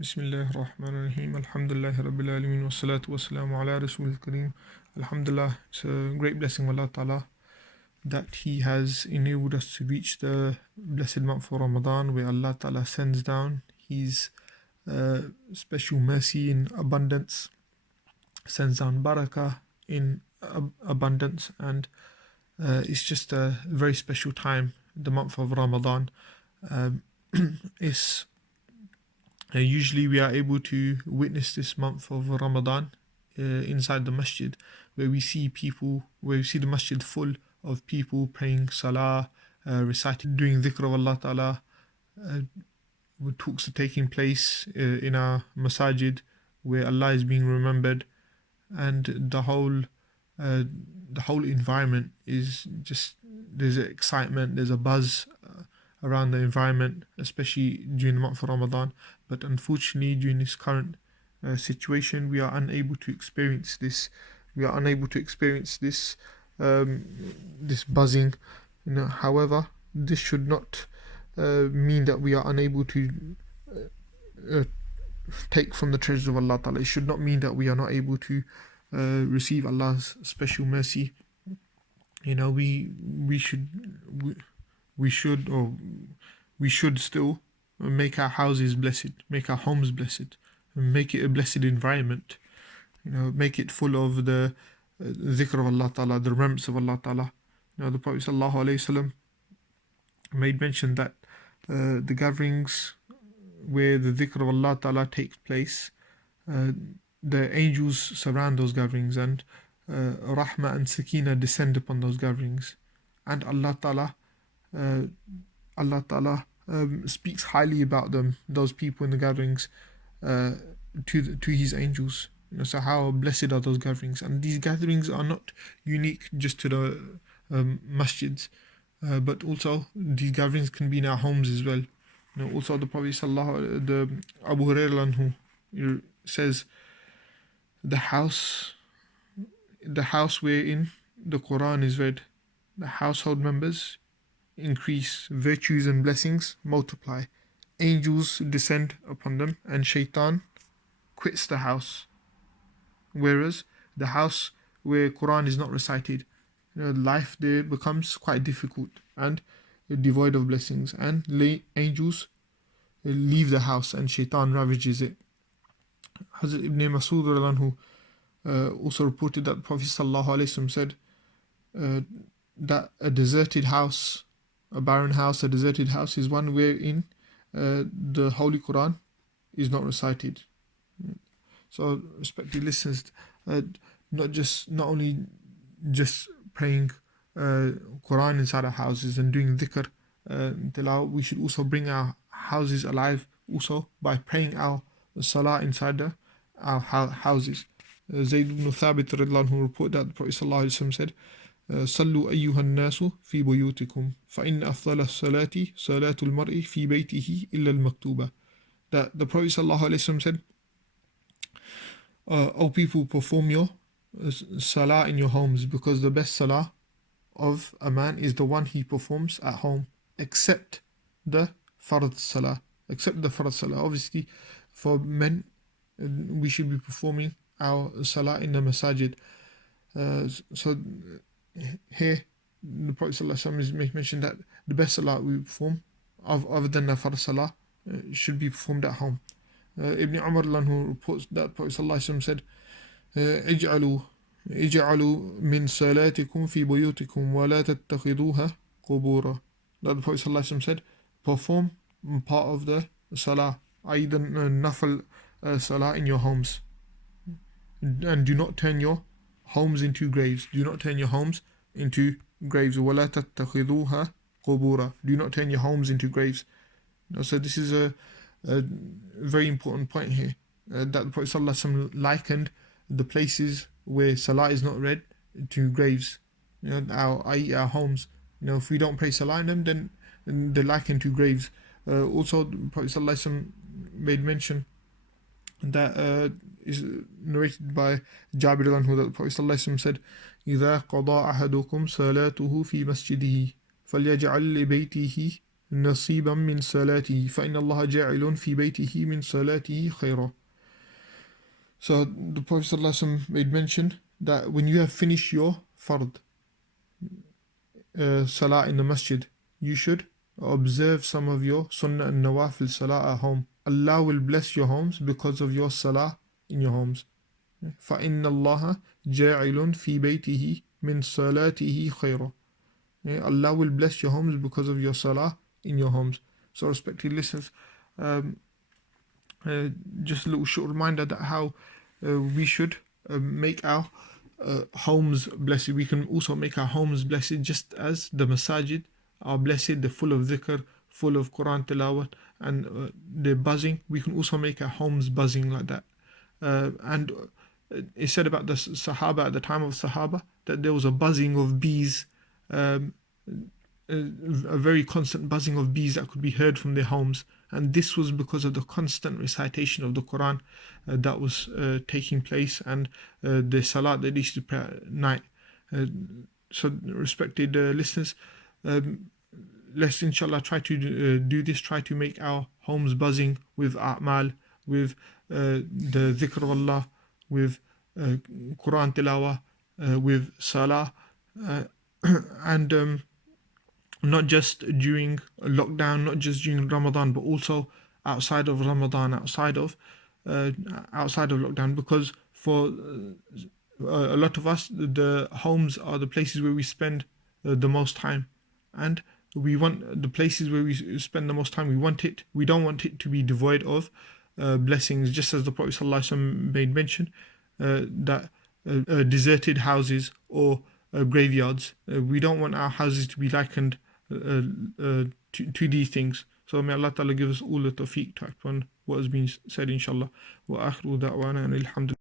Bismillah ar-Rahman ar-Rahim. Alhamdulillah Rabbil Alameen. Wassalatu wassalamu ala Rasul Kareem. Alhamdulillah, it's a great blessing of Allah Ta'ala that He has enabled us to reach the blessed month of Ramadan, where Allah Ta'ala sends down His special mercy in abundance, sends down barakah in abundance, and it's just a very special time, the month of Ramadan. It's Usually we are able to witness this month of Ramadan inside the masjid, where we see the masjid full of people praying salah, reciting, doing dhikr of Allah Ta'ala. Talks are taking place in our masajid where Allah is being remembered, and the whole environment is just, there's an excitement, there's a buzz around the environment, especially during the month of Ramadan. But unfortunately, during this current situation, we are unable to experience this. We are unable to experience this this buzzing. However, this should not mean that we are unable to take from the treasures of Allah Ta'ala. It should not mean that we are not able to receive Allah's special mercy. We should still make our houses blessed, make our homes blessed, and make it a blessed environment. Make it full of the dhikr of Allah Ta'ala, the remembrance of Allah Ta'ala. The Prophet Sallallahu Alaihi Wasallam made mention that the gatherings where the dhikr of Allah Ta'ala takes place, the angels surround those gatherings, and rahmah and sakina descend upon those gatherings, and Allah Ta'ala speaks highly about them, those people in the gatherings, to His angels. So how blessed are those gatherings? And these gatherings are not unique just to the masjids, but also these gatherings can be in our homes as well. Also the Prophet the Abu Hurairah anhu says, the house wherein the Quran is read, the household members increase, virtues and blessings multiply, angels descend upon them, and shaitan quits the house. Whereas the house where Quran is not recited, life there becomes quite difficult and devoid of blessings, and angels leave the house and shaitan ravages it. Hazrat Ibn Masud also reported that the Prophet ﷺ said that a deserted house, a barren house, a deserted house is one wherein the Holy Quran is not recited. So, respected listeners, not only just praying Quran inside our houses and doing dhikr, we should also bring our houses alive also by praying our salah inside our houses. Zayd ibn Thabit radhiyallahu anhu report that the Prophet ﷺ said, صلوا أيها الناس في بيوتكم فإن أفضل الصلاة صلاة المرء في بيته إلا المكتوبة. That the Prophet ﷺ said, O people, perform your salah in your homes, because the best salah of a man is the one he performs at home, except the fard salah. Obviously, for men, we should be performing our salah in the masajid. So here, the Prophet ﷺ mentioned that the best salah we perform, other than the fard salah, should be performed at home. Ibn Umar reports that Prophet ﷺ said, اجعلوا من صلاتكم في بيوتكم ولا تتخذوها قبورا. That the Prophet ﷺ said, perform part of the salah, i.e. the nafal salah in your homes, and do not turn your homes into graves. ولا تتخذوها قبورا. Do not turn your homes into graves. So this is a very important point here, that the Prophet ﷺ likened the places where salah is not read to graves, our homes. If we don't pray salah in them, then they're likened to graves. Also, the Prophet ﷺ made mention that is narrated by Jabir anhu, that the Prophet ﷺ said, إذا قضى أحدكم صلاته في مسجده فليجعل لبيته نصيبا من صلاته فإن الله جاعل في بيته من صلاته خيرا. So the Prophet ﷺ made mention that when you have finished your fard, salah in the masjid, you should observe some of your sunnah and nawafil salah at home. Allah will bless your homes because of your salah in your homes. فَإِنَّ اللَّهَ جَاعِلٌ فِي بَيْتِهِ مِنْ صَلَاتِهِ خَيْرًا. Allah will bless your homes because of your salah in your homes. So respected listeners, um, just a little short reminder that how we should make our homes blessed. We can also make our homes blessed just as the masajid are blessed. They're full of dhikr, full of Quran tilawat, and they're buzzing. We can also make our homes buzzing like that. And it's said about the Sahaba at the time of Sahaba that there was a buzzing of bees, a very constant buzzing of bees that could be heard from their homes. And this was because of the constant recitation of the Quran that was taking place, and the salat that they used to pray at night. So respected listeners, let's inshallah try to do this, try to make our homes buzzing with a'mal, with the dhikr of Allah, with Quran tilawah, with salah, and not just during lockdown, not just during Ramadan, but also outside of Ramadan, outside of lockdown, because for a lot of us, the homes are the places where we spend the most time, and we want the places where we spend the most time. We don't want it to be devoid of blessings, just as the Prophet ﷺ made mention that deserted houses or graveyards. We don't want our houses to be likened to these things. So may Allah Ta'ala give us all the tawfiq to act on what has been said, inshallah. Wa akhiru da'wana and alhamdulillah.